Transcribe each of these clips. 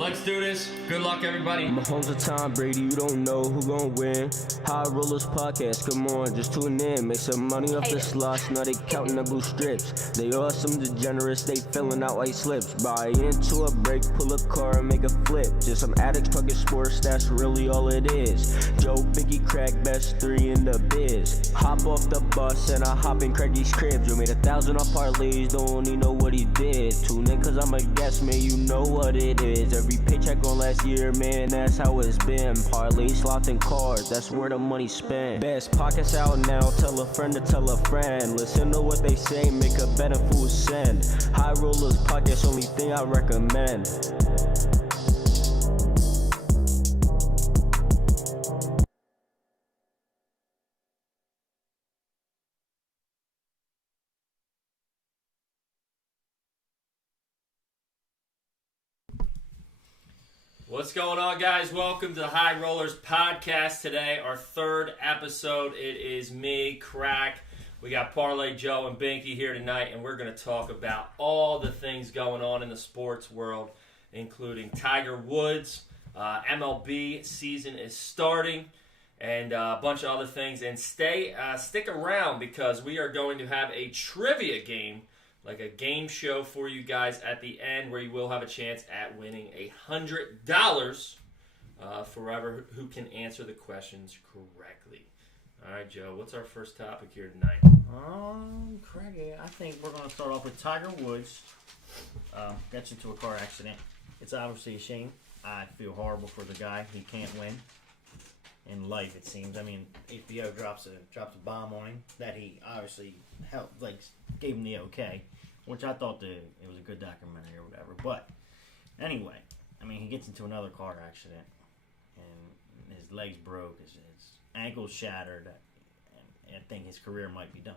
let's do this. Good luck, everybody. Mahomes or Tom Brady, you don't know who gon' win. High Rollers Podcast, come on, just tune in. Make some money off the slots, now they counting the blue strips. They are some degenerates, they filling out white slips. Buy into a break, pull a car and make a flip. Just some addicts talking sports, that's really all it is. Joe, Biggie, Crack, best three in the biz. Hop off the bus and I hop in Craigie's crib. Joe made 1,000 off parlays, don't even know what he did. Tune in cause I'm a guest, man, you know what it is. Every paycheck on last year, man, that's how it's been. Parlay, slots, and cards, that's where the money spent. Best pockets out now, tell a friend to tell a friend. Listen to what they say, make a bet and fool send. High Rollers Podcast, only thing I recommend. What's going on, guys? Welcome to the High Rollers Podcast today, our third episode. It is me, Crack. We got Parlay Joe and Binky here tonight, and we're going to talk about all the things going on in the sports world, including Tiger Woods, MLB season is starting, and a bunch of other things. And stick around because we are going to have a trivia game, like a game show for you guys at the end, where you will have a chance at winning $100 for whoever who can answer the questions correctly. All right, Joe, what's our first topic here tonight? Craigie, I think we're going to start off with Tiger Woods. Gets into a car accident. It's obviously a shame. I feel horrible for the guy. He can't win in life, it seems. I mean, HBO drops a bomb on him that he obviously helped, gave him the okay, which I thought it was a good documentary or whatever. But anyway, I mean, he gets into another car accident and his legs broke, his ankles shattered, and I think his career might be done.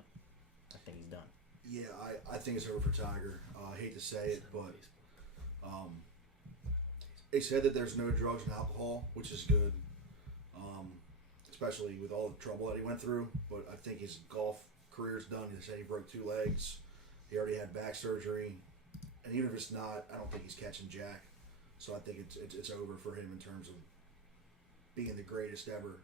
I think he's done. Yeah, I think it's over for Tiger. I hate to say it, but they said that there's no drugs and alcohol, which is good, especially with all the trouble that he went through. But I think his golf career's done. They said he broke 2 legs. He already had back surgery, and even if it's not, I don't think he's catching jack. So I think it's over for him in terms of being the greatest ever,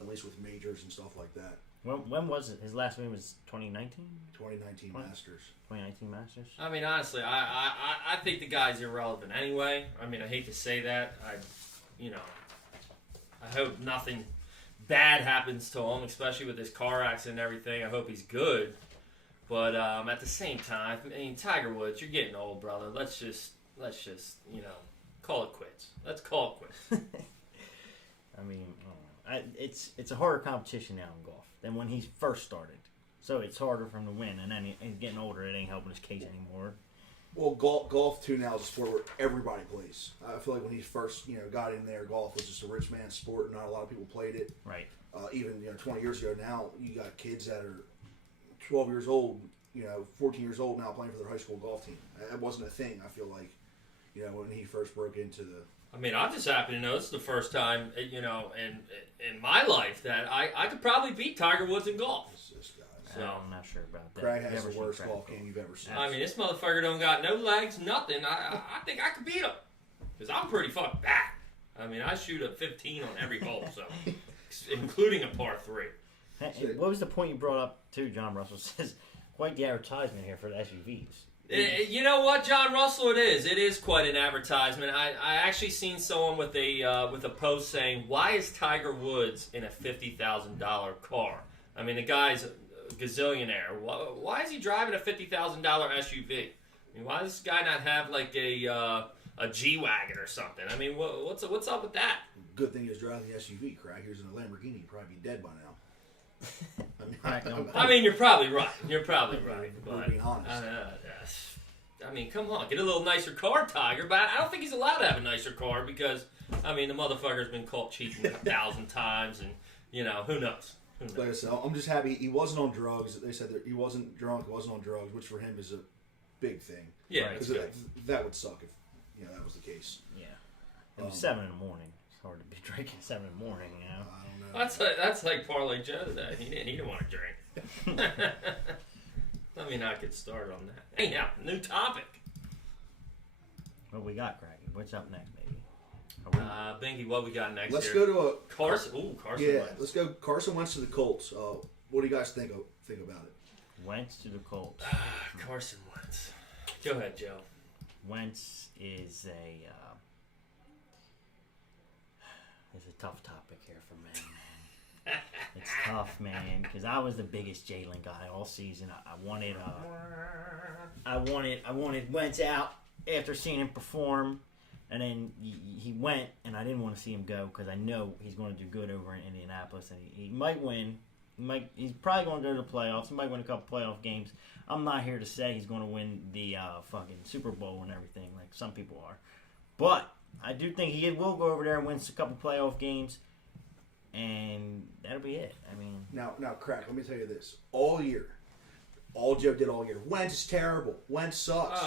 at least with majors and stuff like that. When was it? His last win was 2019? 2019 Masters. 2019 Masters? I mean, honestly, I think the guy's irrelevant anyway. I mean, I hate to say that. I hope nothing bad happens to him, especially with his car accident and everything. I hope he's good. But at the same time, I mean, Tiger Woods, you're getting old, brother. Let's just call it quits. Let's call it quits. I mean, it's a harder competition now in golf than when he first started. So it's harder for him to win, and then he's getting older. It ain't helping his case anymore. Well, golf too now is a sport where everybody plays. I feel like when he first got in there, golf was just a rich man's sport, and not a lot of people played it. Right. Even 20 years ago, now you got kids that are 12 years old, 14 years old now playing for their high school golf team. It wasn't a thing. I feel like when he first broke into the. I mean, I'm just happy to know this is the first time, in my life that I could probably beat Tiger Woods in golf. This guy. So, I'm not sure about that. Craig has the worst golf game you've ever seen. I mean, this motherfucker don't got no legs, nothing. I think I could beat him. Because I'm pretty fucking bad. I mean, I shoot a 15 on every hole, so including a par 3. Hey, what was the point you brought up, too, John Russell says? Quite the advertisement here for the SUVs. You know what, John Russell? It is. It is quite an advertisement. I actually seen someone with a post saying, "Why is Tiger Woods in a $50,000 car?" I mean, the guy's a gazillionaire. Why is he driving a $50,000 SUV? I mean, why does this guy not have like a G-Wagon or something? I mean, what's up with that? Good thing he was driving the SUV, Craig. He was in a Lamborghini. He'd probably be dead by now. I mean, you're probably right. You're probably right. We're But being honest. I mean, come on, get a little nicer car, Tiger. But I don't think he's allowed to have a nicer car because, I mean, the motherfucker's been caught cheating 1,000 times, and who knows? Like I said, I'm just happy he wasn't on drugs. They said that he wasn't drunk, wasn't on drugs, which for him is a big thing. Yeah, because that would suck if that was the case. Yeah, it was 7 in the morning. It's hard to be drinking 7 in the morning, I don't know. That's like Parlay Joe today. He didn't want to drink. Let me not get started on that. Anyhow, new topic. What we got, Craggy? What's up next, baby? Binky, what we got next Let's year? go to a Carson. Ooh, Carson Yeah, Wentz. let's go Carson Wentz to the Colts. What do you guys think about it? Wentz to the Colts. Carson Wentz. Go ahead, Joe. Wentz is a tough topic here for me, man. It's tough, man, because I was the biggest Jalen guy all season. I wanted Wentz out after seeing him perform, and then he went, and I didn't want to see him go because I know he's going to do good over in Indianapolis, and he might win. He's probably going to go to the playoffs. He might win a couple playoff games. I'm not here to say he's going to win the fucking Super Bowl and everything like some people are, but I do think he will go over there and win a couple playoff games, and that'll be it. I mean, Now, Crack, let me tell you this. All year, all Joe did all year, Wentz is terrible. Wentz sucks.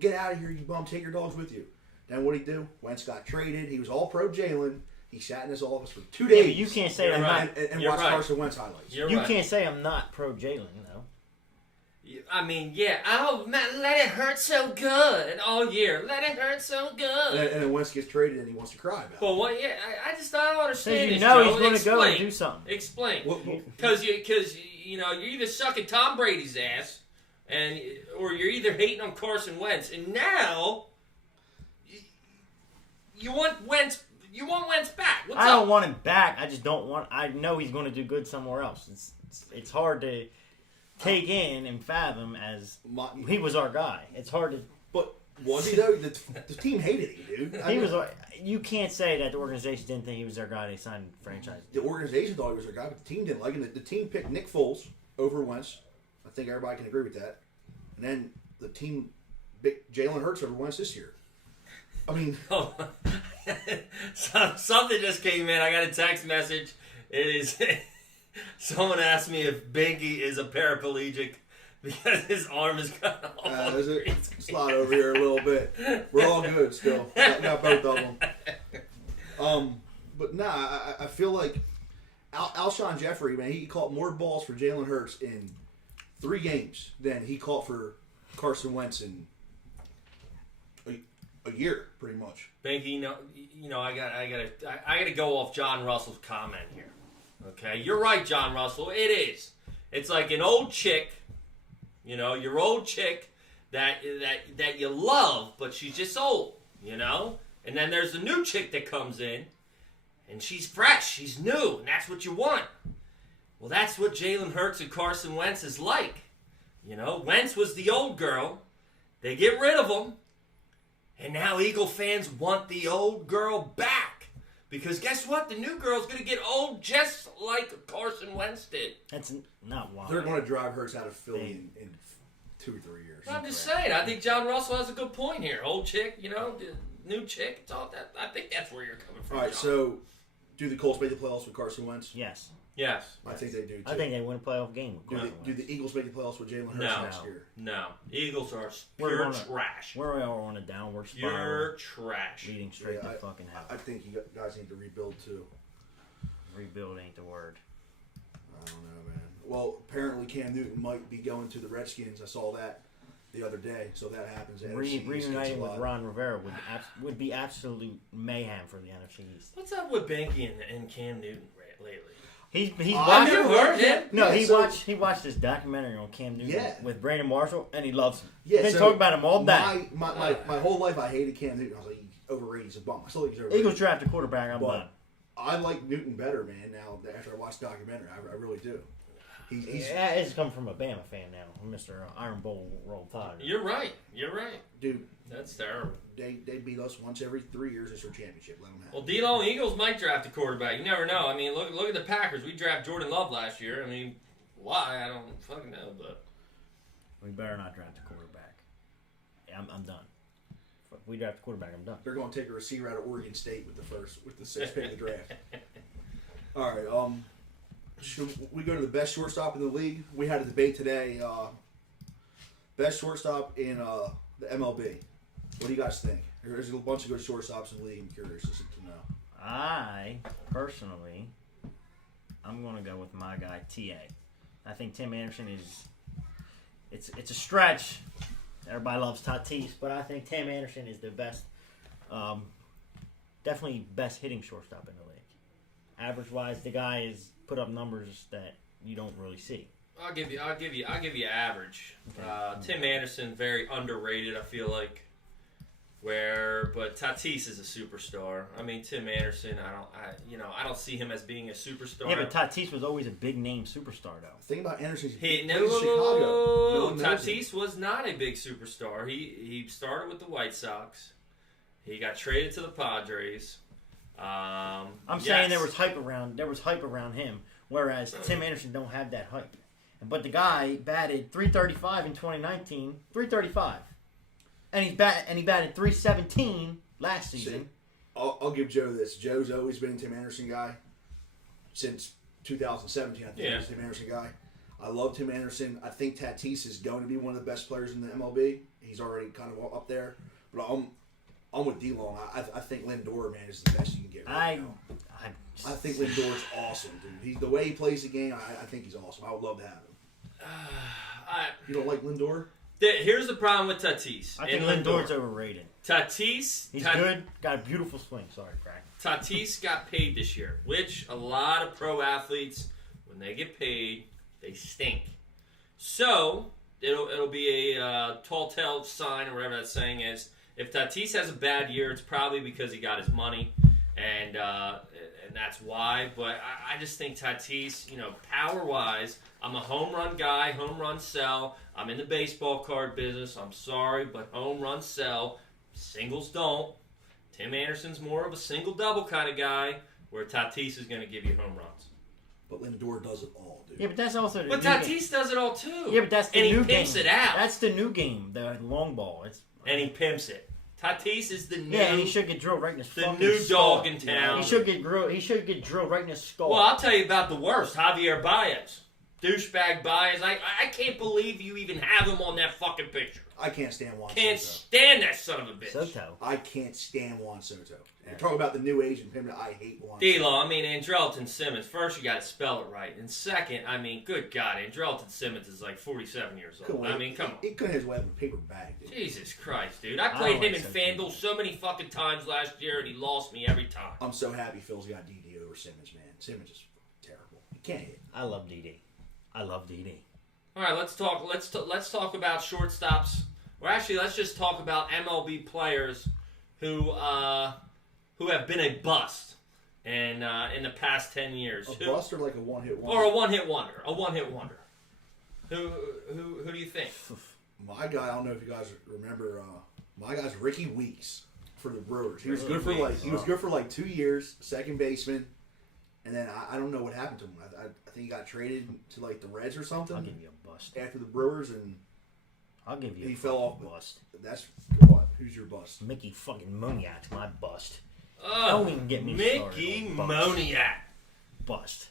Get out of here, you bum. Take your dogs with you. Then what'd he do? Wentz got traded. He was all pro Jalen. He sat in his office for 2 days. but you can't say I'm right. not. and You're watch right. Carson Wentz highlights. You're You right. can't say I'm not pro Jalen, though. I mean, yeah. Oh, man, let it hurt so good all year. Let it hurt so good. And then Wentz gets traded and he wants to cry about it. Well, what? Yeah, I just don't understand So this, you know Joe. he's going to go and Explain. do something. Explain. What- Because you're either sucking Tom Brady's ass, or you're either hating on Carson Wentz, and now you want Wentz. You want Wentz back. What's I up? don't want him back. I just don't want. I know he's going to do good somewhere else. It's hard to take in and fathom as he was our guy. It's hard to. But was he though? The team hated him, dude. He was. You can't say that the organization didn't think he was their guy. They signed franchise. The organization thought he was their guy, but the team didn't like him. The team picked Nick Foles over Wentz. I think everybody can agree with that. And then the team picked Jalen Hurts over Wentz this year. I mean, Something just came in. I got a text message. It is someone asked me if Binky is a paraplegic because his arm is cut off. is it? Slide over here a little bit. We're all good still. Got both of them. But nah, I feel like Alshon Jeffrey, man, he caught more balls for Jalen Hurts in 3 games than he caught for Carson Wentz in a year, pretty much. Binky, I gotta go off John Russell's comment here. Okay, you're right, John Russell. It is. It's like an old chick, your old chick that you love, but she's just old, And then there's the new chick that comes in, and she's fresh, she's new, and that's what you want. Well, that's what Jalen Hurts and Carson Wentz is like. Wentz was the old girl. They get rid of him. And now Eagle fans want the old girl back. Because guess what? The new girl's going to get old just like Carson Wentz did. That's not why. They're going to drive Hurts out of Philly in 2 or 3 years. I'm just saying. I think John Russell has a good point here. Old chick, the new chick. It's all that. I think that's where you're coming from. All right, John. so do the Colts make the playoffs with Carson Wentz? Yes. Yes. I think they do, too. I think they win a playoff game with Carson Do Wentz. the Eagles make the playoffs with Jalen Hurts No. next year? No. Eagles are We're pure on a- trash. We're all on a downward spiral. Pure trash. Leading straight Yeah, to fucking hell. I think you guys need to rebuild, too. Rebuild ain't the word. I don't know, man. Well, apparently Cam Newton might be going to the Redskins. I saw that the other day. So that happens. The NFC East gets Reuniting a with lot. Ron Rivera would be absolute mayhem for the NFC East. What's up with Binky and Cam Newton lately? He's I watching. never heard him. No, Yeah, he watched this documentary on Cam Newton Yeah. with Brandon Marshall, and he loves him. Yeah, Been so talking about him all day. My whole life I hated Cam Newton. I was like, he's overrated. He's a bum. I still think he's overrated. Eagles draft a quarterback. I'm But done. I like Newton better, man, now after I watched the documentary. I really do. He's Yeah, it's coming from a Bama fan now, Mr. Iron Bowl Roll Tide. You're right. You're right. dude, That's terrible. they beat us once every 3 years. It's their championship. Let them have Well, it. D-Lo Eagles might draft a quarterback. You never know. I mean, look at the Packers. We drafted Jordan Love last year. I mean, why? I don't fucking know, but We better not draft a quarterback. Yeah, I'm done. If we draft a quarterback, I'm done. They're going to take a receiver out of Oregon State with the 6th pick of the draft. All right. Should we go to the best shortstop in the league? We had a debate today. Best shortstop in the MLB. What do you guys think? There's a bunch of good shortstops in the league. I'm curious to know. I, personally, I'm going to go with my guy, T.A. I think Tim Anderson is... It's a stretch. Everybody loves Tatis, but I think Tim Anderson is the best definitely best hitting shortstop in the league. Average-wise, the guy has put up numbers that you don't really see. I'll give you average. Tim Anderson, very underrated, I feel like. But Tatis is a superstar. I mean, Tim Anderson, I don't see him as being a superstar. Yeah, but Tatis was always a big name superstar, though. The thing about Anderson, Chicago. Tatis was not a big superstar. He started with the White Sox. He got traded to the Padres. I'm saying there was hype around him, whereas Tim Anderson don't have that hype. But the guy batted .335 in 2019, .335, and he batted .317 last season. See, I'll give Joe this. Joe's always been a Tim Anderson guy since 2017. I think he's a Tim Anderson guy. I love Tim Anderson. I think Tatis is going to be one of the best players in the MLB. He's already kind of up there, but I'm with D-Long. I think Lindor, man, is the best you can get right now. I think Lindor's awesome, dude. The way he plays the game, I think he's awesome. I would love to have him. You don't like Lindor? Here's the problem with Tatis. I think Lindor's overrated. He's good. Got a beautiful swing. Sorry, Craig. Tatis got paid this year, which a lot of pro athletes, when they get paid, they stink. So it'll be a tall tale sign or whatever that saying is. If Tatis has a bad year, it's probably because he got his money, and that's why. But I just think Tatis, power-wise, I'm a home run guy, home run sell. I'm in the baseball card business. I'm sorry, but home run sell. Singles don't. Tim Anderson's more of a single-double kind of guy, where Tatis is going to give you home runs. But Lindor does it all, dude. Yeah, but that's also the But new Tatis game. does it all, too. Yeah, but that's the new game. And he pimps it out. That's the new game, the long ball. And he pimps it. Tatis is the new... Yeah, and he should get drilled right in his fucking new skull. dog in town. He should get drilled right in his skull. Well, I'll tell you about the worst. Javier Baez. Douchebag Baez. I can't believe you even have him on that fucking picture. I can't stand Juan Can't Soto. stand that son of a bitch. Soto. I can't stand Juan Soto. Yeah. Talk about the new age and him. I hate Juan Soto. D-Law, Andrelton Simmons. First, you got to spell it right. And second, good God, Andrelton Simmons is like 47 years old. Come on. He couldn't have his way in a paper bag, dude. Jesus Christ, dude. I played him in FanDuel so many fucking times last year, and he lost me every time. I'm so happy Phil's got DD over Simmons, man. Simmons is terrible. He can't hit. I love DD. All right, let's talk about shortstops. Or actually, let's just talk about MLB players who have been a bust in the past 10 years. A bust or like a one-hit wonder? Or a one-hit wonder. Who do you think? My guy, I don't know if you guys remember. My guy's Ricky Weeks for the Brewers. He was good for like 2 years, second baseman, and then I don't know what happened to him. I think he got traded to like the Reds or something. I'll give you a bust. After the Brewers, and I'll give you. He a fell off. Bust. That's what? Who's your bust? Mickey fucking Moniak's my bust. Oh, don't even get me Mickey Moniak. Bust.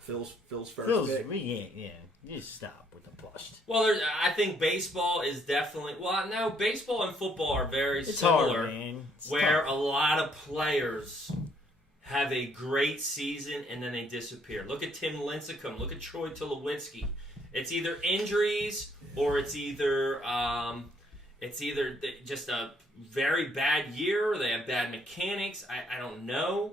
Phil's first pick. Yeah. Just stop with the bust. Well, I think baseball is definitely... Well, no, baseball and football are very it's similar. Hard, man. Where a lot of players have a great season and then they disappear. Look at Tim Lincecum. Look at Troy Tulowitzki. It's either injuries or it's either just a very bad year or they have bad mechanics. I don't know.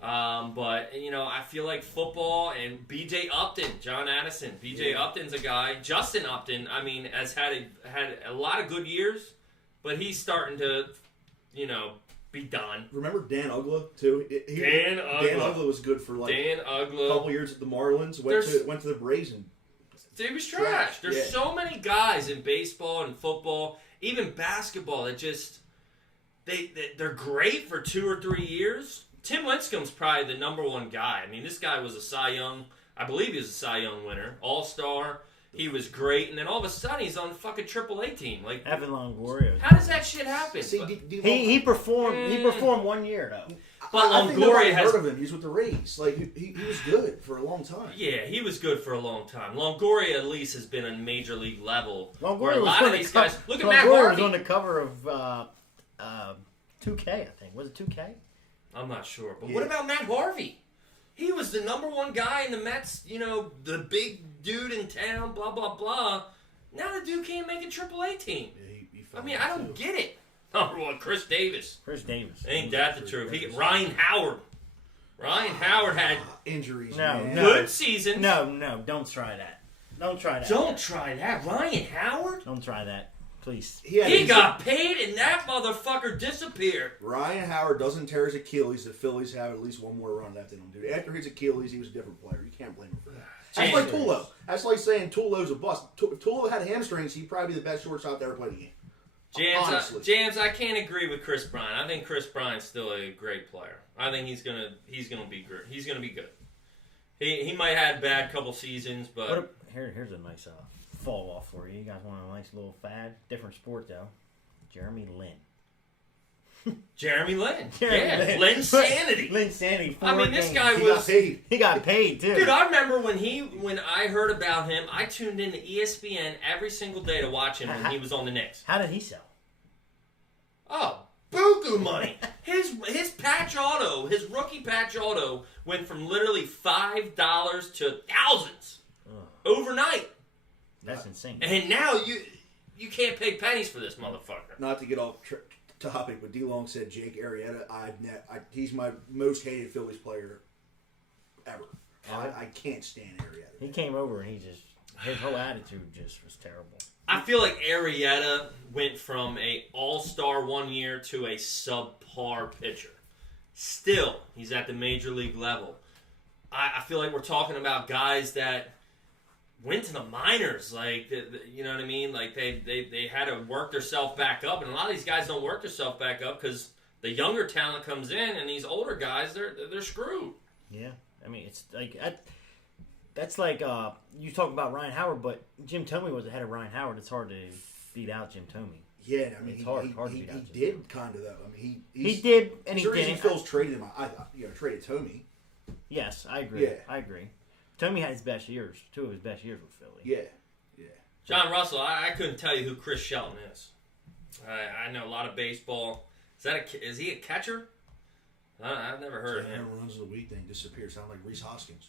But, I feel like football and B.J. Upton, John Addison. B.J. Upton's a guy. Justin Upton, has had a lot of good years, but he's starting to, be done. Remember Dan Uggla, too? Dan Uggla was good for a couple years at the Marlins. Went to the Braves and... He was trash. There's so many guys in baseball and football, even basketball, that just... They're great for 2 or 3 years. Tim Lincecum's probably the number one guy. This guy was a Cy Young. I believe he was a Cy Young winner. All-Star. He was great. And then all of a sudden, he's on the fucking AAA team. Like, Evan Longoria. How does that shit happen? See, he performed. He performed 1 year, though. But Longoria has... heard of him. He's with the Rays. Like, he was good for a long time. Yeah, he was good for a long time. Longoria, at least, has been on major league level. Longoria a lot of these guys... Look at Matt Longoria Harvey. was on the cover of 2K, I think. Was it 2K? I'm not sure. But what about Matt Harvey? He was the number one guy in the Mets, the big dude in town, blah, blah, blah. Now the dude can't make a AAA team. Yeah, he I don't get it. Number one, Chris Davis. Chris Davis. Ain't that the truth? Ryan Howard. Ryan Howard had injuries. No, man. good seasons. No, don't try that. Don't try that. Don't try that. Ryan Howard? Don't try that. Please. He got paid and that motherfucker disappeared. Ryan Howard doesn't tear his Achilles. The Phillies have at least one more run left in him, dude. After his Achilles, he was a different player. You can't blame him for that. That's like Tulo. That's like saying Tulo's a bust. If Tulo had hamstrings, he'd probably be the best shortstop to ever play the game. Jams, I can't agree with Chris Bryant. I think Chris Bryant's still a great player. I think he's gonna be great. He's gonna be good. He might have had a bad couple seasons, but here's a nice fall off for you. You guys want a nice little fad? Different sport though. Jeremy Lin. Jeremy Lin. Lin. Linsanity. Linsanity. I mean, this guy He got paid too. Dude, I remember when I heard about him, I tuned into ESPN every single day to watch him when he was on the Knicks. How did he sell? Oh, buku money. His patch auto, his rookie patch auto, went from literally $5 to thousands overnight. That's insane. And now you can't pay pennies for this motherfucker. Not to get off topic, but D-Long said Jake Arrieta. He's my most hated Phillies player ever. I can't stand Arrieta. He came over and his whole attitude just was terrible. I feel like Arrieta went from a all-star one year to a subpar pitcher. Still, he's at the major league level. I feel like we're talking about guys that went to the minors, like you know what I mean. Like they had to work themselves back up, and a lot of these guys don't work themselves back up because the younger talent comes in, and these older guys they're screwed. Yeah, I mean it's like that's like you talk about Ryan Howard, but Jim Thome was ahead of Ryan Howard. It's hard to beat out Jim Thome. Yeah, I mean it's hard to beat out. He did kind of though. I mean he did, and he didn't. Phil's traded him. I traded Thome. Yes, I agree. Yeah. I agree. Thome had his best years. Two of his best years with Philly. Yeah. John Russell, I couldn't tell you who Chris Shelton is. I know a lot of baseball. Is he a catcher? I've never heard of him. Runs of the week thing disappears. Sound like Reese Hoskins.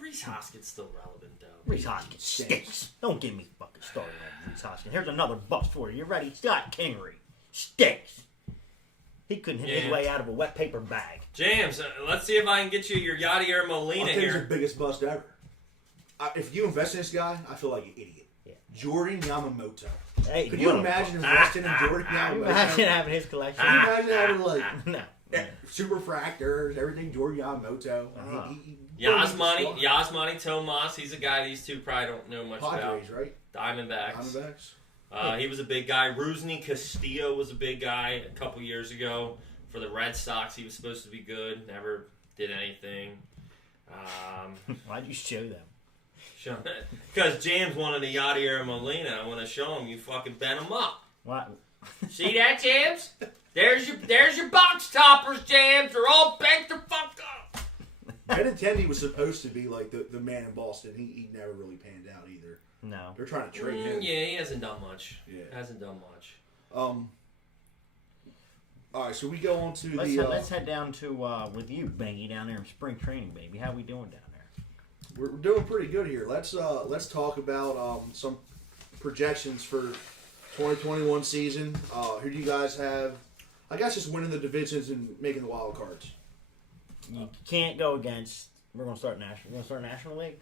Reese Hoskins still relevant though. Reese Hoskins stinks. Don't get me fucking started on Reese Hoskins. Here's another bust for you. You ready? Scott Kingery stinks. He couldn't hit his way out of a wet paper bag. James, let's see if I can get you your Yadier Molina I think here. he's the biggest bust ever. If you invest in this guy, I feel like an idiot. Yeah. Jordan Yamamoto. Hey, Could you imagine investing in Jordan Yamamoto? Imagine having his collection. Can you imagine having like No. super fractors, everything Jordan Yamamoto? Yasmani Tomas, he's a guy these two probably don't know much Padres, about. right? Diamondbacks. He was a big guy. Rusney Castillo was a big guy a couple years ago for the Red Sox. He was supposed to be good. Never did anything. Why'd you show them? Because James wanted a Yadier Molina. I want to show him. You fucking bent him up. What? See that, James? There's your box toppers, James. They're all bent the fuck up. Benintendi was supposed to be like the man in Boston. He never really panned out either. No. They're trying to trade him. Yeah, he hasn't done much. Yeah. Hasn't done much. All right, so we go on to let's head down to with you, Bangy, down there in spring training, baby. How we doing down there? We're doing pretty good here. Let's talk about some projections for 2021 season. Who do you guys have? I guess just winning the divisions and making the wild cards. You can't go against. We're gonna start national. We're gonna start National League.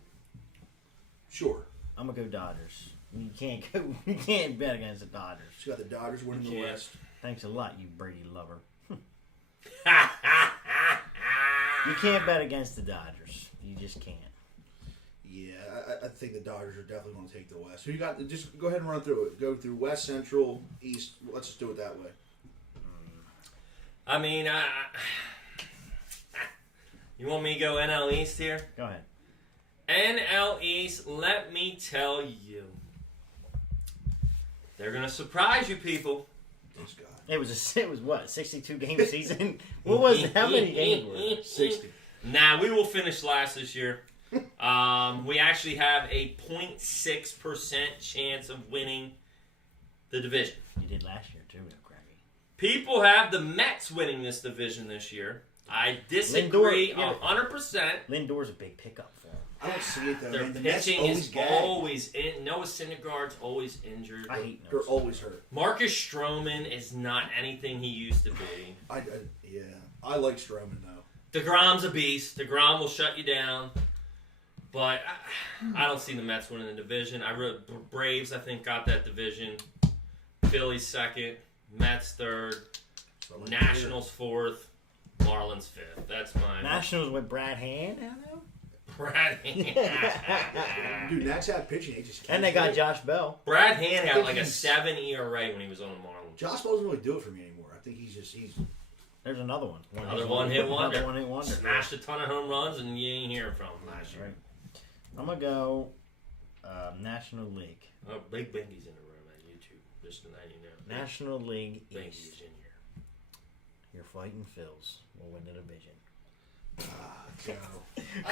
Sure. I'm gonna go Dodgers. You can't go. You can't bet against the Dodgers. You got the Dodgers winning the West. Thanks a lot, you Brady lover. You can't bet against the Dodgers. You just can't. Yeah, I think the Dodgers are definitely going to take the West. Who you got? Just go ahead and run through it. Go through West, Central, East. Let's just do it that way. I mean, you want me to go NL East here? Go ahead. NL East, let me tell you. They're going to surprise you people. This guy. It was what, 62 game season? What was it? How many games were it? 60. Nah, we will finish last this year. We actually have a 0.6% chance of winning the division. You did last year too, Greggy. People have the Mets winning this division this year. I disagree 100%. Lindor's a big pickup for him. I don't see it though. Their Man. The Mets pitching always is gag. always in. Noah Syndergaard's always injured. I hate They're Noah always Syndergaard. hurt. Marcus Stroman is not anything he used to be. Yeah, I like Stroman though. DeGrom's a beast. DeGrom will shut you down. But I don't see the Mets winning the division. I wrote Braves, I think, got that division. Phillies second. Mets third. Nationals fourth. Marlins fifth. That's mine. Nationals with Brad Hand now. Brad Hand. Dude, Nats have pitching. They just And they got Josh Bell. Brad Hand had think like a he's- 7 ERA when he was on the Marlins. Josh Bell doesn't really do it for me anymore. I think he's. There's another one. Another one-hit wonder. Another one-hit wonder. Smashed a ton of home runs, and you ain't hearing from him last year. Right. I'm going to go National League. Oh, Big Binky's in the room on YouTube. Just to let you know. National League Binky's East. in here. Your fighting Phils will win the division. So,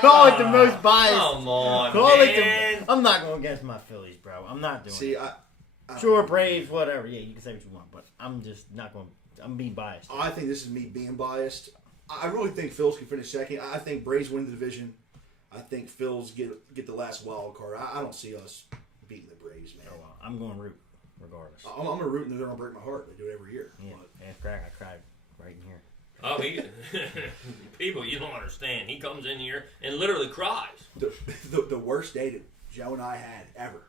Call it the most biased. Come on, Call man. it the. I'm not going against my Phillies, bro. I'm not doing see, it. I Sure, Braves, whatever. Yeah, you can say what you want, but I'm just not going. I'm being biased. I think this is me being biased. I really think Phil's can finish second. I think Braves win the division. I think Phil's get the last wild card. I don't see us beating the Braves, man. Oh, well, I'm going root, regardless. I'm gonna root and they're gonna break my heart. They do it every year. Yeah, But and crack. I cried right in here. Oh, people, you don't understand. He comes in here and literally cries. the worst day that Joe and I had ever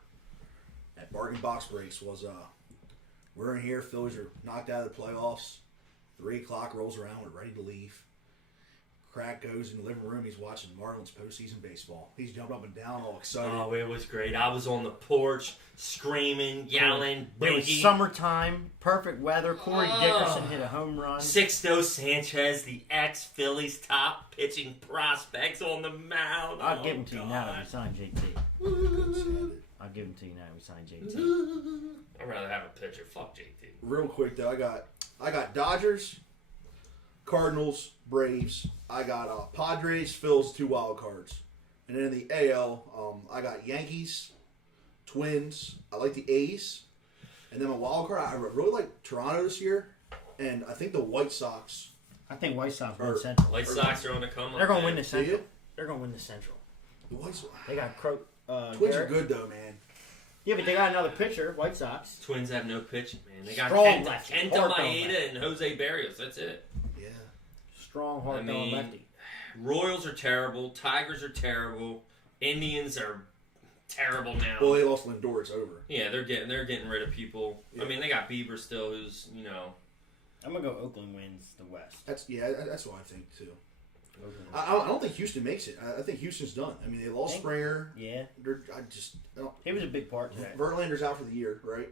at Bargain Box Breaks was we're in here. Phillies are knocked out of the playoffs. 3:00 rolls around. We're ready to leave. Crack goes in the living room. He's watching Marlins postseason baseball. He's jumping up and down, all excited. Oh, it was great. I was on the porch screaming, yelling, It was Binky. summertime, perfect weather. Corey Oh. Dickerson hit a home run. Sixto Sanchez, the ex-Phillies top pitching prospects on the mound. I'll Oh, give him to you now that God. we signed JT. Couldn't stand it. I'll give him to you now that we signed JT. I'd rather have a pitcher. Fuck JT. Real quick though, I got Dodgers, Cardinals, Braves. I got Padres, Phils, 2 wild cards, and then in the AL, I got Yankees, Twins. I like the A's, and then my wild card. I really like Toronto this year, and I think the White Sox. I think White Sox win Or- Central. White Sox are on the come up. They're going to win man. the Central. you? They're going to win the Central. The White Sox. They got Twins Twins are good though, man. Yeah, but they got another pitcher, White Sox. Twins have no pitching, man. They got Strong Kenta, lefty. Kenta Hard throwing Maeda lefty. and Jose Barrios. That's it. Yeah. Strong, hard I throwing mean- lefty. Royals are terrible. Tigers are terrible. Indians are terrible now. Well, they lost Lindor. It's over. Yeah, they're getting rid of people. Yeah. I mean, they got Bieber still, who's I'm going to go Oakland wins the West. That's what I think too. Oakland wins. I don't think Houston makes it. I think Houston's done. I mean, they lost Think- Springer. Yeah. I don't. He was a big part to that. Verlander's out for the year, right?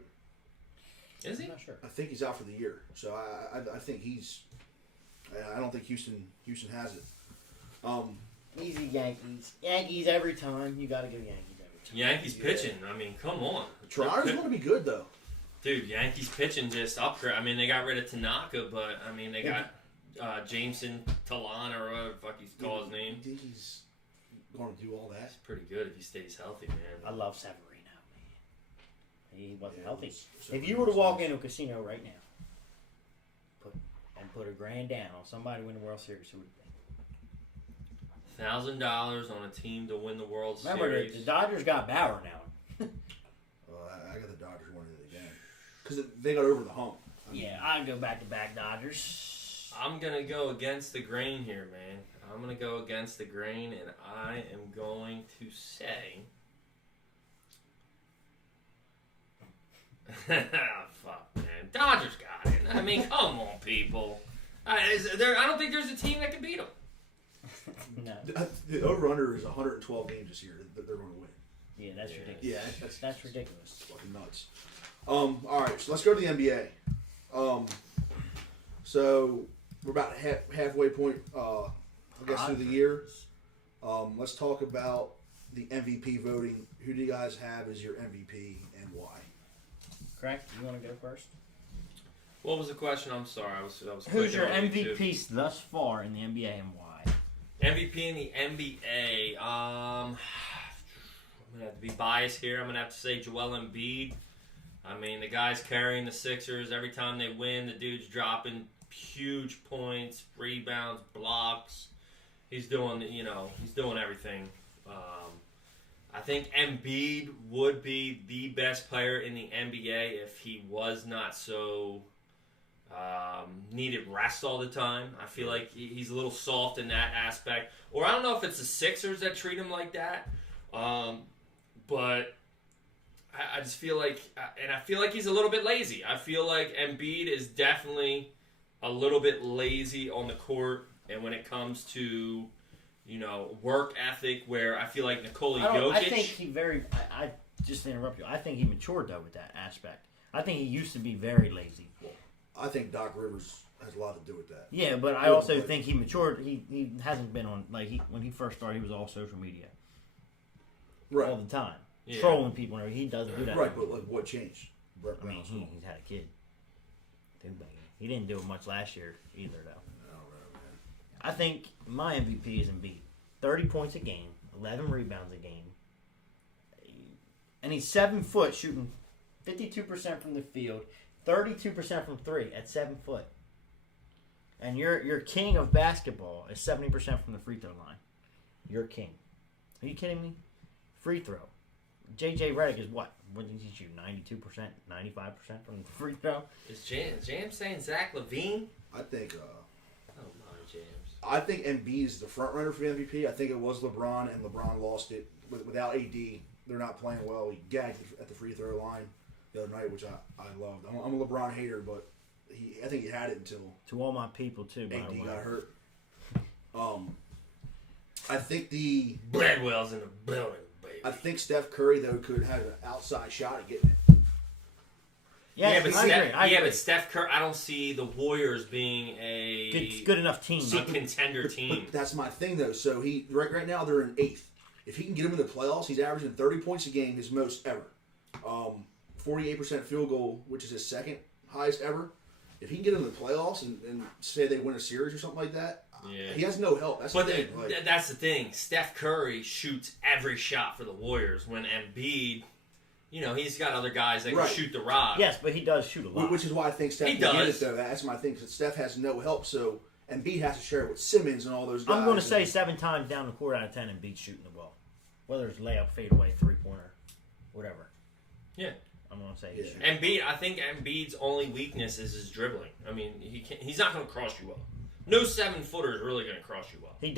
is he? I'm not sure. I think he's out for the year. So I think he's. I don't think Houston has it. Easy Yankees. Yankees every time. You got to go Yankees every time. Yankees Yeah. pitching. I mean, come on. Toronto's going to be good though. Dude, Yankees pitching just upgrade. I mean, they got rid of Tanaka, but I mean, they got Jameson Talon or whatever the fuck he's called his name. You think he's going to do all that? That's pretty good if he stays healthy, man. I love Severino, man. He wasn't Yeah, healthy. so If you were to walk into a casino right now, put $1,000 down on somebody to win the World Series, who would it be? $1,000 on a team to win the World Remember, Series. the Dodgers got Bauer now. I got the Dodgers winning it again because they got over the hump. Yeah, I'd go back-to-back Dodgers. I'm gonna go against the grain here, man. I'm gonna go against the grain, and I am going to say, fuck, man, Dodgers got it. I mean, come on, people. I don't think there's a team that can beat them. No. The over/under is 112 games this year that they're going to win. Yeah, that's Yeah. ridiculous. Yeah, That's ridiculous. fucking nuts. All right, so let's go to the NBA. So we're about halfway point, I guess, through the year. Let's talk about the MVP voting. Who do you guys have as your MVP and why? Craig, you want to go first? What was the question? I'm sorry, I was Who's clicking your on YouTube. MVP thus far in the NBA and why? MVP in the NBA. I'm gonna have to be biased here. I'm gonna have to say Joel Embiid. I mean, the guy's carrying the Sixers every time they win. The dude's dropping huge points, rebounds, blocks. He's doing everything I think Embiid would be the best player in the NBA if he was not so needed rest all the time. I feel like he's a little soft in that aspect. Or I don't know if it's the Sixers that treat him like that. But I just feel like, and I feel like he's a little bit lazy. I feel like Embiid is definitely a little bit lazy on the court, and when it comes to, work ethic, where I feel like Nikola Jokic. I think he I just to interrupt you. I think he matured though with that aspect. I think he used to be very lazy. I think Doc Rivers has a lot to do with that. Yeah, but I also think he matured. He hasn't been on when he first started. He was all social media, right, all the time, yeah. Trolling people. And he doesn't do that. Right, but what changed? I mean, he's had a kid. He didn't do it much last year either, though. I think my MVP is Embiid. 30 points a game, 11 rebounds a game, and he's 7 foot, shooting 52% from the field, 32% from three at 7 foot. And your king of basketball is 70% from the free throw line. You're king. Are you kidding me? Free throw. JJ Redick is what? What did he shoot? 92%, 95% from the free throw. Is James saying Zach LaVine? I think. Oh my, James. I think Embiid is the front runner for the MVP. I think it was LeBron, and LeBron lost it without AD. They're not playing well. He gagged at the free throw line the other night, which I loved. I'm a LeBron hater, but I think he had it until to all my people too. By the way, AD got hurt. I think the Bradwell's in the building, baby. I think Steph Curry though could have an outside shot at getting it. Yeah, but I agree. But Steph Curry, I don't see the Warriors being a good enough team, a contender team. But that's my thing though. So he right now they're in 8th. If he can get him in the playoffs, he's averaging 30 points a game, his most ever. 48% field goal, which is his second highest ever. If he can get him in the playoffs and say they win a series or something like that, he has no help. That's the thing. That's the thing. Steph Curry shoots every shot for the Warriors. When Embiid, he's got other guys that can shoot the rock. Yes, but he does shoot a lot. Which is why I think Steph can get it, though. That's my thing. Because Steph has no help, so Embiid has to share it with Simmons and all those guys. I'm going to say 7 times down the court out of 10 Embiid's shooting the ball. Whether it's layup, fadeaway, three-pointer, whatever. Yeah. I'm going to say Embiid. I think Embiid's only weakness is his dribbling. I mean, he's not going to cross you up. No 7-footer is really going to cross you up. He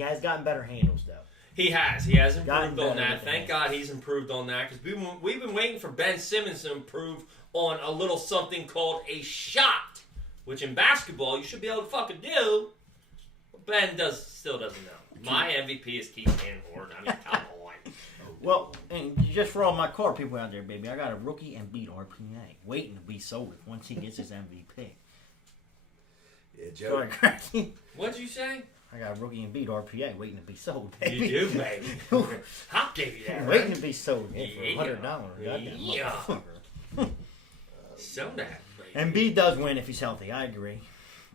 has gotten better handles though. He has improved on that. Thank God he's improved on that because we've been waiting for Ben Simmons to improve on a little something called a shot, which in basketball you should be able to fucking do. But Ben still doesn't know. My MVP is Keith Van Horn. I mean, come on. Well, and just for all my car people out there, baby, I got a rookie Embiid RPA waiting to be sold once he gets his MVP. Yeah, Joe. What'd you say? I got a rookie Embiid RPA waiting to be sold, baby. You do, baby. I'll give you that. Waiting to be sold for $100. Yeah. So that, baby. Embiid does win if he's healthy. I agree.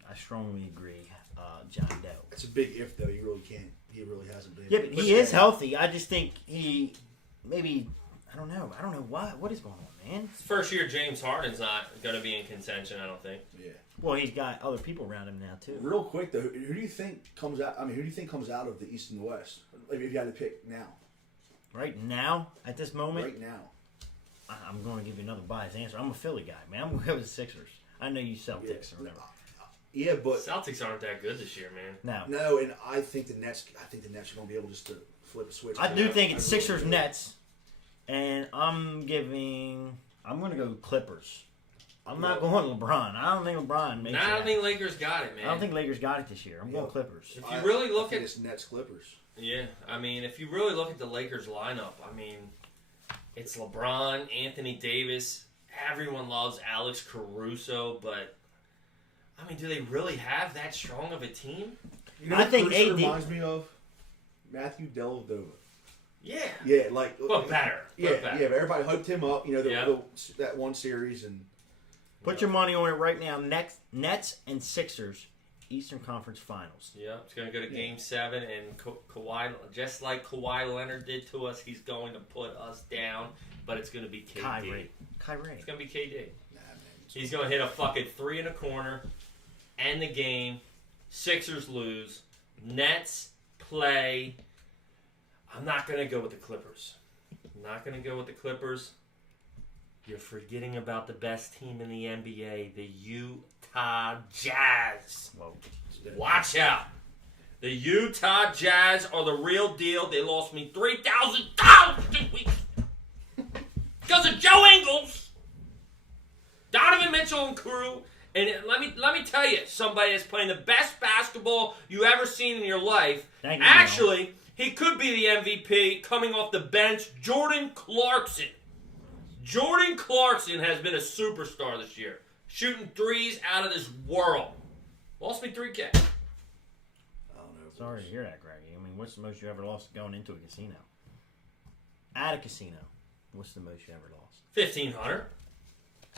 I strongly agree. John Doe. It's a big if, though. He really can't. He really hasn't been. Yeah, but he is healthy. I just think he maybe. I don't know what is going on, man. First year, James Harden's not going to be in contention. I don't think. Yeah. Well, he's got other people around him now too. Real quick though, who do you think comes out? I mean, who do you think comes out of the East and the West? Like, if you had to pick now. Right now, at this moment. Right now. I'm going to give you another biased answer. I'm a Philly guy, man. I'm going to go with the Sixers. I know you Celtics or whatever. Yeah, but Celtics aren't that good this year, man. No, and I think the Nets are going to be able just to flip a switch. I do think it's Sixers Nets, and I'm going to go Clippers. I'm not going LeBron. I don't think LeBron makes it. I don't think Lakers got it, man. I don't think Lakers got it this year. I'm going Clippers. If you really look at it's Nets Clippers. Yeah, I mean, if you really look at the Lakers lineup, I mean, it's LeBron, Anthony Davis. Everyone loves Alex Caruso, but I mean, do they really have that strong of a team? You know, I think Caruso AD reminds me of Matthew Dellavedova. Yeah. Yeah, like but better. Yeah, but everybody hyped him up. You know, that one series and. Put your money on it right now. Nets and Sixers, Eastern Conference Finals. Yeah, it's going to go to Game 7, and Kawhi, just like Kawhi Leonard did to us, he's going to put us down, but it's going to be KD. Kyrie. It's going to be KD. Nah, man, he's going to hit a fucking 3 in a corner, end the game, Sixers lose, Nets play I'm not going to go with the Clippers. You're forgetting about the best team in the NBA, the Utah Jazz. Whoa. Watch out. The Utah Jazz are the real deal. They lost me $3,000 this week because of Joe Ingles, Donovan Mitchell, and crew. And let me tell you, somebody that's playing the best basketball you ever seen in your life. Thank you, Actually, he could be the MVP coming off the bench. Jordan Clarkson. Jordan Clarkson has been a superstar this year, shooting threes out of this world. Lost me $3K. I don't know. Sorry to hear that, Greggy. I mean, what's the most you ever lost going into a casino? At a casino, what's the most you ever lost? $1,500.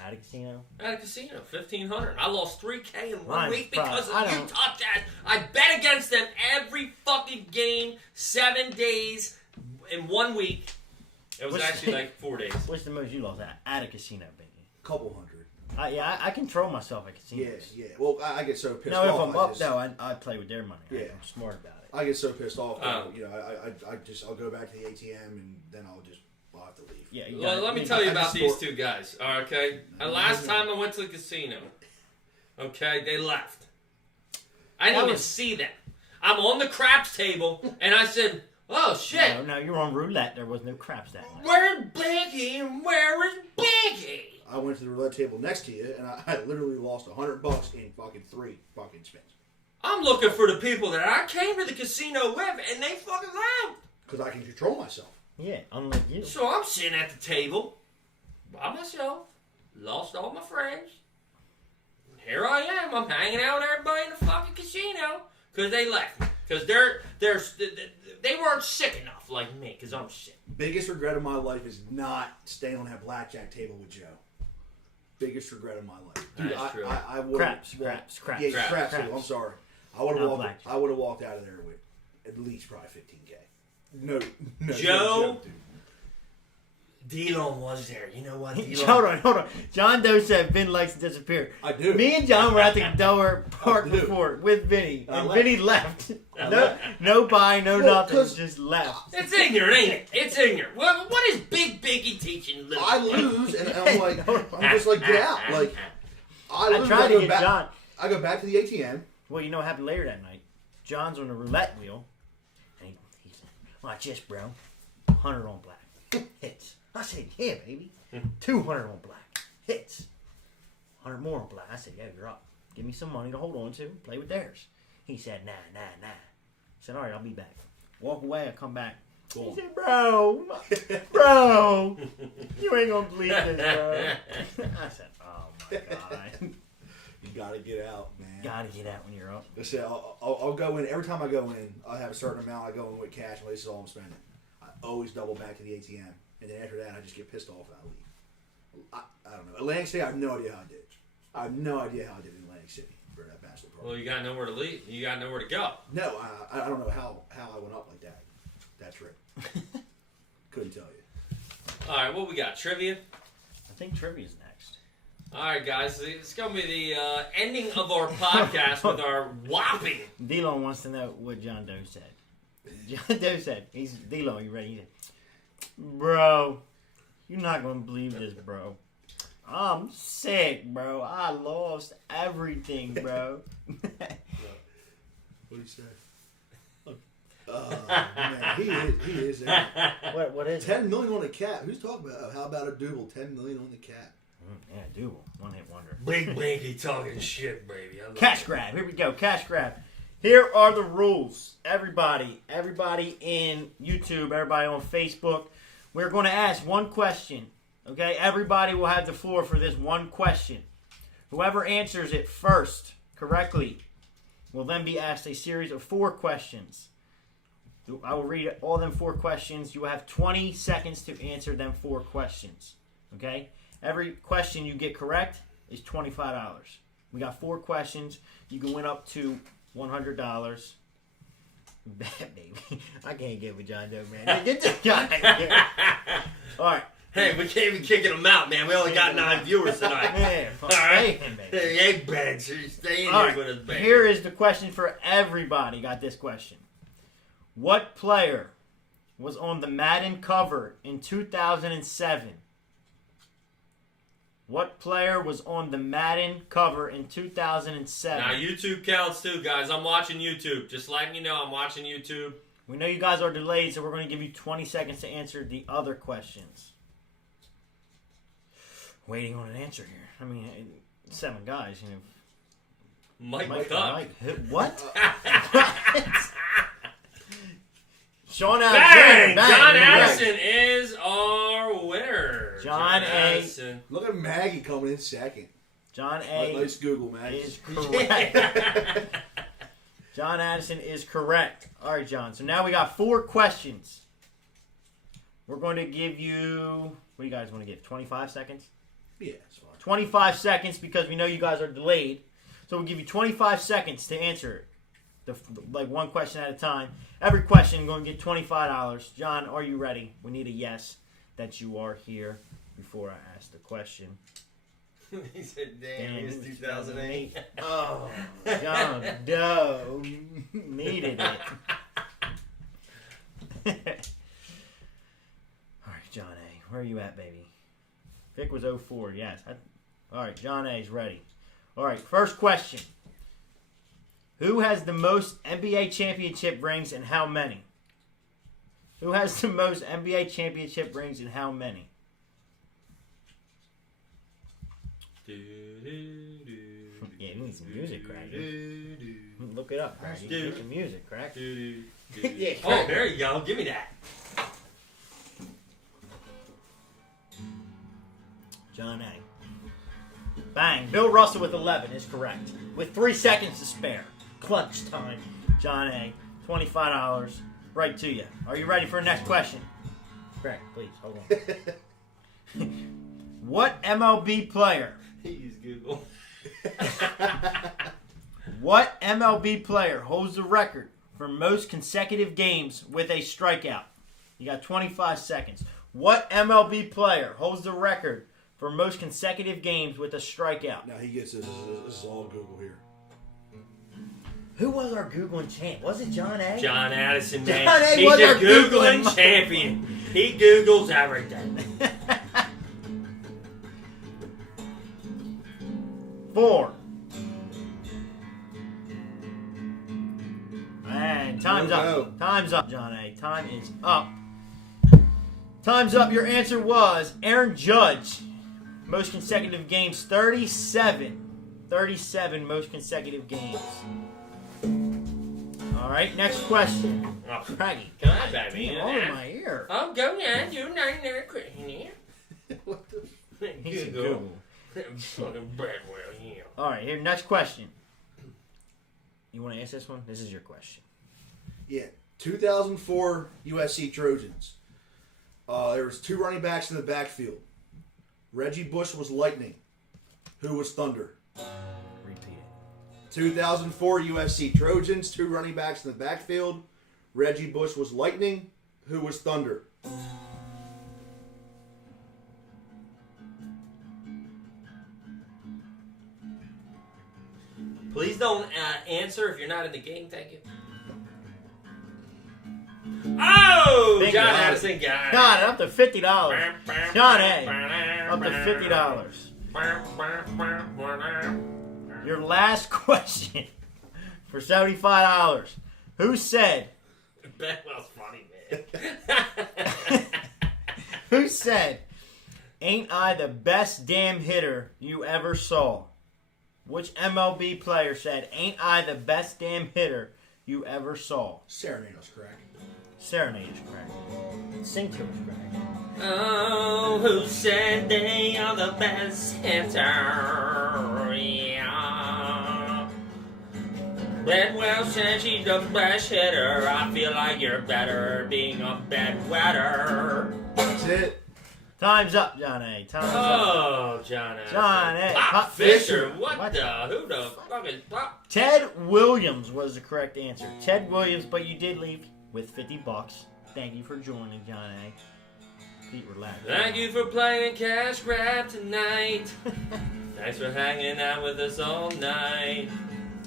At a casino? At a casino, $1,500. I lost $3K in one Mine's week because of probably- the Utah Jazz. I bet against them every fucking game, 7 days in 1 week. It was actually like 4 days. What's the most you lost at a casino, Binky? Couple hundred. I control myself at casinos. Yeah. Well, I get so pissed Now, off. if I'm up, just, though, I play with their money. Yeah. I'm smart about it. I get so pissed off. Oh. You know, I'll go back to the ATM and then I'll have to leave. Yeah. Well, let me tell you I about just these thought- two guys. Okay, and last time I went to the casino, okay, they left. I didn't even see them. I'm on the craps table, and I said, "Oh shit, No, you're on roulette. There was no craps that night. where's Biggie? And where is Biggie?" I went to the roulette table next to you and I literally lost $100 in fucking 3 fucking spins. I'm looking for the people that I came to the casino with, and they fucking left. Because I can control myself. Yeah, unlike you. So I'm sitting at the table by myself, lost all my friends. Here I am. I'm hanging out with everybody in the fucking casino because they left me. Because they weren't sick enough like me because I'm sick. Biggest regret of my life is not staying on that blackjack table with Joe. Biggest regret of my life. Dude, That's true. I would Craps. Yeah, craps. I'm sorry. I would Not have blackjack. walked out of there with at least probably $15K. No, Joe? dude. D-Lone was there. You know what? D-Lone? Hold on. John Doe said Vin likes to disappear. I do. Me and John were at the Delaware Park I do. before with Vinny, I and left. Vinny left. I No, left. no buy, no Well, nothing. 'cause- Just left. It's ignorant, ain't it? It's ignorant. What is Big Biggie teaching little? I lose, and I'm like, I'm just like, get out. Like, I I lose. tried to go get back. John. I go back to the ATM. Well, you know what happened later that night? John's on the roulette wheel, and he said, "Watch this, bro. 100 on black hits." I said, "Yeah, baby. 200 on black hits. 100 more on black." I said, "Yeah, you're up. Give me some money to hold on to. Play with theirs." He said, "Nah." I said, "All right, I'll be back." Walk away. I come back. He said, "Bro, you ain't gonna believe this, bro." I said, "Oh my god, You gotta get out, man. gotta get out when you're up." I said, I'll go in. Every time I go in, I have a certain amount. I go in with cash. Well, this is all I'm spending. I always double back to the ATM. And then after that, I just get pissed off and I leave. I don't know. Atlantic City, I have no idea how I did. I have no idea how I did in Atlantic City for that bachelor party. Well, you got nowhere to leave. You got nowhere to go. No, I don't know how I went up like that. That trip. Couldn't tell you. All right, what we got? Trivia? I think trivia's next. All right, guys. It's going to be the ending of our podcast with our whopping. D-Lo wants to know what John Doe said. John Doe said, D-Lo, you ready? He said, "Bro, you're not going to believe this, bro. I'm sick, bro. I lost everything, bro." What did he say? Man, he is. What is it? 10 million on the cat. Who's talking about? Oh, how about a double? 10 million on the cat. Yeah, Double. One hit wonder. Big Biggie talking shit, baby. I love Cash it. grab. Here we go. Cash grab. Here are the rules. Everybody in YouTube, everybody on Facebook, we're going to ask one question. Okay? Everybody will have the floor for this one question. Whoever answers it first correctly will then be asked a series of 4 questions. I will read all them 4 questions. You will have 20 seconds to answer them 4 questions. Okay? Every question you get correct is $25. We got 4 questions. You can win up to $100. Bad baby. I can't get with John Doe, man. Get this guy in here. All right. Hey, we can't be kicking him out, man. We only got 9 viewers tonight. Man, All right. stay in, baby. Hey, Ben, stay in All here right. with us, baby. Here is the question for everybody. Got this question. What player was on the Madden cover in 2007? What player was on the Madden cover in 2007? Now, YouTube counts too, guys. I'm watching YouTube. Just letting you know I'm watching YouTube. We know you guys are delayed, so we're going to give you 20 seconds to answer the other questions. Waiting on an answer here. I mean, 7 guys, you know. Mike Duck. What? Sean Bang! Alexander. John Addison is our winner. John A. Addison. Look at Maggie coming in second. John A. Nice Google, Maggie. is correct. John Addison is correct. All right, John. So now we got 4 questions. We're going to give you... What do you guys want to give? 25 seconds? Yeah, it's fine. 25 seconds because we know you guys are delayed. So we'll give you 25 seconds to answer it. Like one question at a time. Every question, you're going to get $25. John, are you ready? We need a yes that you are here before I ask the question. He said, damn, it's 2008. Oh, John Doe needed it. All right, John A. Where are you at, baby? Vic was 04, yes. All right, John A. is ready. All right, first question. Who has the most NBA championship rings and how many? Who has the most NBA championship rings and how many? Yeah, you need some music, Craig. Look it up, Craig. Get some music, Craig. Yeah, oh, there you go. Give me that. John A. Bang. Bill Russell with 11 is correct. With 3 seconds to spare. Clutch time. John A. $25 right to you. Are you ready for the next question? Greg, please, hold on. What MLB player? Use Google. What MLB player holds the record for most consecutive games with a strikeout? You got 25 seconds. What MLB player holds the record for most consecutive games with a strikeout? Now he gets this. This is all Google here. Who was our Googling champ? Was it John A? John Addison, man. John A. He's was our a Googling Googling champion. He Googles everything. 4. And time's up. Time's up, John A. Time is up. Time's up. Your answer was Aaron Judge. Most consecutive games, 37. 37 most consecutive games. All right, next question. Oh, Craggy. come on, baby. Damn, all in my ear. Oh, go down. Do another question here. What the? He's a Google. Google. Fucking Bradwell, yeah. All right, here, next question. You want to answer this one? This is your question. Yeah, 2004 USC Trojans. There was 2 running backs in the backfield. Reggie Bush was lightning. Who was thunder? Repeat it. 2004 USC Trojans, 2 running backs in the backfield. Reggie Bush was lightning. Who was thunder? Please don't answer if you're not in the game. Thank you. Oh! Thank John you. Addison got it. Got it, up to $50. John A. Up to $50. Your last question for $75. Who said? Bedwell's funny, man. Who said? Ain't I the best damn hitter you ever saw? Which MLB player said? Ain't I the best damn hitter you ever saw? Serenade us, correct? Serenade is correct. Sing to us, correct. Oh, who said they are the best hitter? Yeah. Bedwell said she's the best hitter. I feel like you're better being a bedwetter. That's it. Time's up, John A. Time's up. Oh, John A. John A. Pop Fisher. What the? Who the fuck is Pop? Ted Williams was the correct answer. Ted Williams, but you did leave with $50. Thank you for joining, John A. Pete, relax. Thank you for playing Cash Grab tonight. Thanks for hanging out with us all night.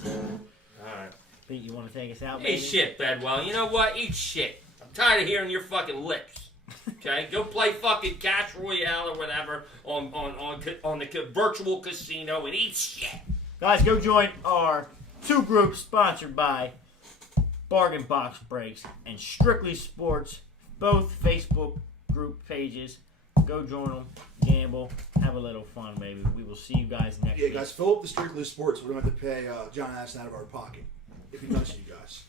Alright. Pete, you want to take us out, baby? Eat shit, Bedwell. You know what? Eat shit. tired of hearing your fucking lips. Okay, go play fucking Cash Royale or whatever on the virtual casino and eat shit. Guys, go join our 2 groups sponsored by Bargain Box Breaks and Strictly Sports, both Facebook group pages. Go join them, gamble, have a little fun, baby. We will see you guys next week. Yeah, guys, fill up the Strictly Sports. We don't have to pay John Addison out of our pocket. It'd be nice of you guys.